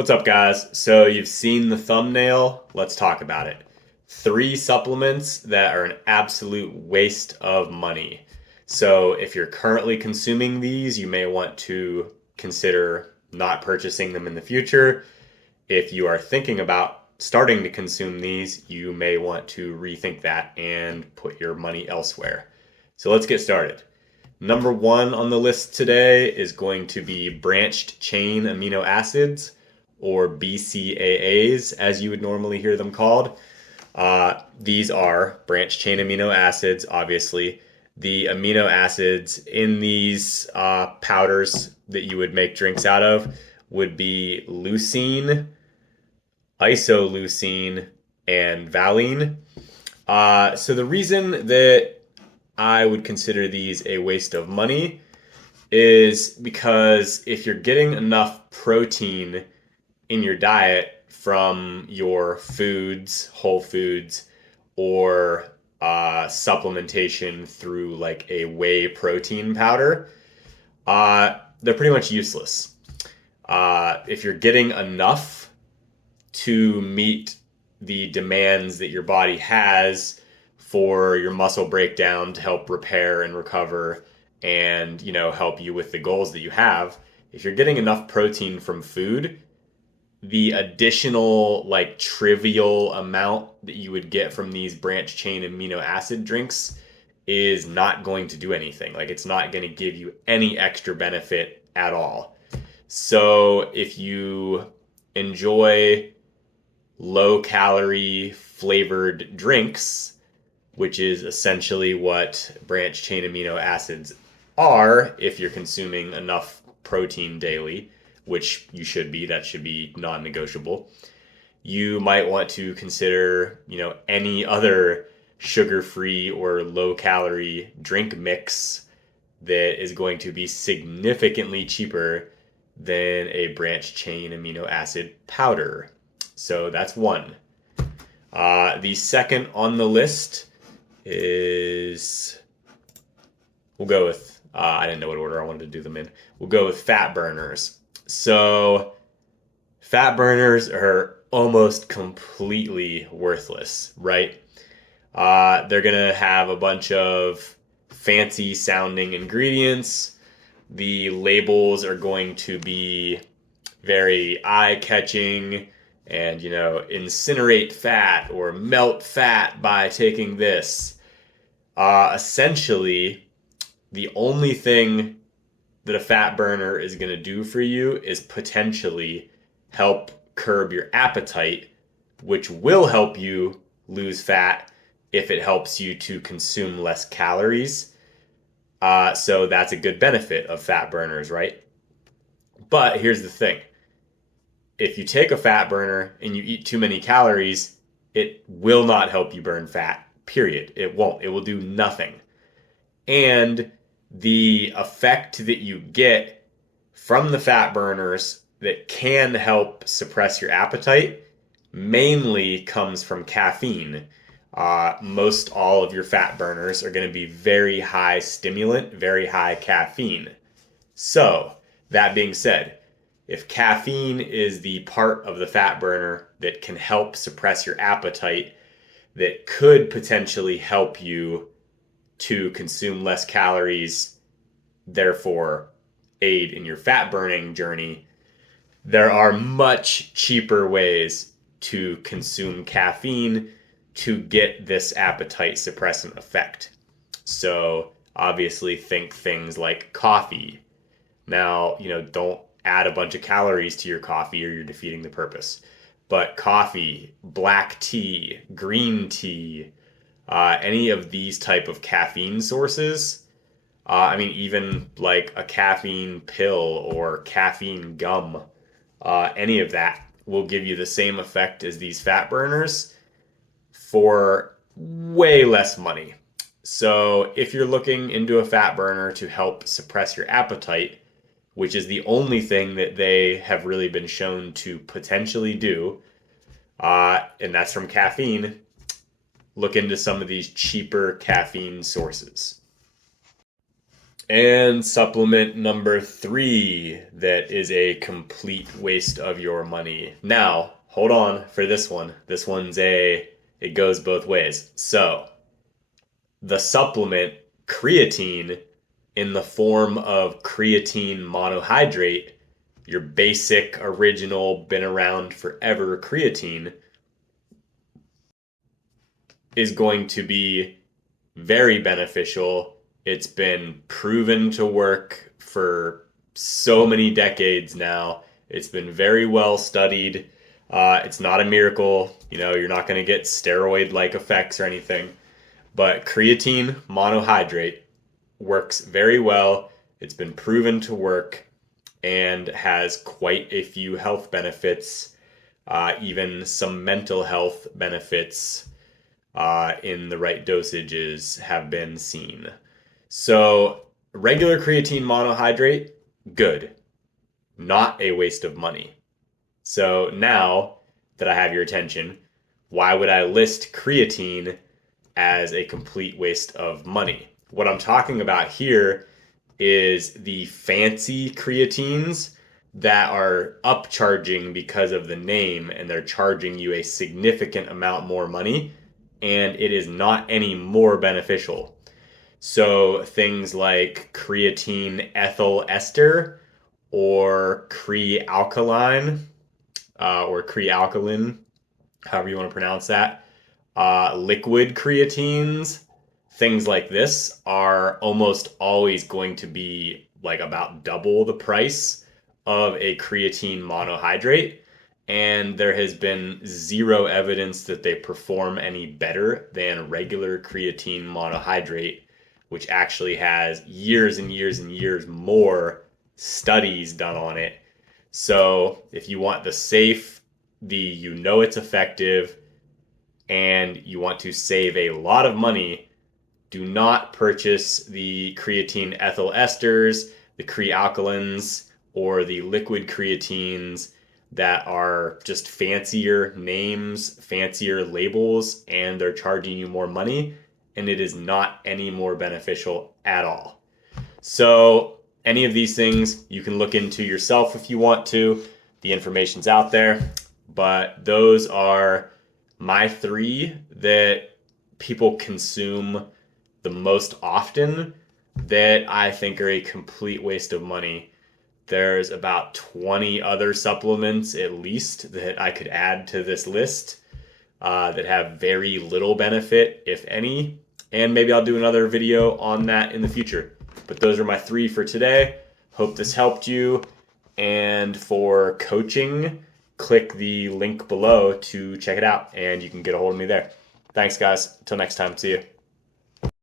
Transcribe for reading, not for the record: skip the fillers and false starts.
What's up, guys? So you've seen the thumbnail. Let's talk about it. Three supplements that are an absolute waste of money. So if you're currently consuming these, you may want to consider not purchasing them in the future. If you are thinking about starting to consume these, you may want to rethink that and put your money elsewhere. So let's get started. Number one on the list today is going to be branched chain amino acids, or BCAAs, as you would normally hear them called. These are branched chain amino acids, obviously. The amino acids in these powders that you would make drinks out of would be leucine, isoleucine, and valine. So the reason that I would consider these a waste of money is because if you're getting enough protein in your diet from your foods, whole foods, or supplementation through like a whey protein powder, they're pretty much useless. If you're getting enough to meet the demands that your body has for your muscle breakdown to help repair and recover and help you with the goals that you have, if you're getting enough protein from food, the additional like trivial amount that you would get from these branched chain amino acid drinks is not going to do anything. Like, it's not going to give you any extra benefit at all. So if you enjoy low calorie flavored drinks, which is essentially what branched chain amino acids are, if you're consuming enough protein daily, which you should be, that should be non-negotiable, you might want to consider, any other sugar-free or low-calorie drink mix that is going to be significantly cheaper than a branched chain amino acid powder. So that's one. The second on the list is, we'll go with, I didn't know what order I wanted to do them in. We'll go with fat burners. So fat burners are almost completely worthless, right? They're going to have a bunch of fancy sounding ingredients. The labels are going to be very eye-catching and, incinerate fat or melt fat by taking this. Essentially, the only thing that a fat burner is going to do for you is potentially help curb your appetite, which will help you lose fat if it helps you to consume less calories. So that's a good benefit of fat burners, right? But here's the thing. If you take a fat burner and you eat too many calories, it will not help you burn fat, period. It won't. It will do nothing. And the effect that you get from the fat burners that can help suppress your appetite mainly comes from caffeine. Most all of your fat burners are going to be very high stimulant, very high caffeine. So, that being said, if caffeine is the part of the fat burner that can help suppress your appetite, that could potentially help you to consume less calories, therefore aid in your fat burning journey, there are much cheaper ways to consume caffeine to get this appetite suppressant effect. So obviously think things like coffee. Now, don't add a bunch of calories to your coffee or you're defeating the purpose. But coffee, black tea, green tea, any of these type of caffeine sources, even like a caffeine pill or caffeine gum, any of that will give you the same effect as these fat burners for way less money. So if you're looking into a fat burner to help suppress your appetite, which is the only thing that they have really been shown to potentially do, and that's from caffeine, look into some of these cheaper caffeine sources. And supplement number 3 that is a complete waste of your money. Now, hold on for this one. This one's it goes both ways. So, the supplement creatine in the form of creatine monohydrate, your basic, original, been around forever creatine, is going to be very beneficial. It's been proven to work for so many decades now. It's been very well studied. It's not a miracle. You're not going to get steroid-like effects or anything. But creatine monohydrate works very well. It's been proven to work and has quite a few health benefits, even some mental health benefits in the right dosages have been seen. So regular creatine monohydrate, good. Not a waste of money. So now that I have your attention, why would I list creatine as a complete waste of money? What I'm talking about here is the fancy creatines that are upcharging because of the name, and they're charging you a significant amount more money, and it is not any more beneficial. So things like creatine ethyl ester or Crealkaline, or Crealkaline, however you want to pronounce that, liquid creatines, things like this are almost always going to be like about double the price of a creatine monohydrate. And there has been zero evidence that they perform any better than regular creatine monohydrate, which actually has years and years and years more studies done on it. So if you want the safe, it's effective, and you want to save a lot of money, do not purchase the creatine ethyl esters, the Crealkalines, or the liquid creatines that are just fancier names, fancier labels, and they're charging you more money, and it is not any more beneficial at all. So any of these things you can look into yourself if you want to. The information's out there, but those are my 3 that people consume the most often that I think are a complete waste of money. There's about 20 other supplements at least that I could add to this list that have very little benefit, if any. And maybe I'll do another video on that in the future. But those are my 3 for today. Hope this helped you. And for coaching, click the link below to check it out, and you can get a hold of me there. Thanks, guys. Until next time. See you.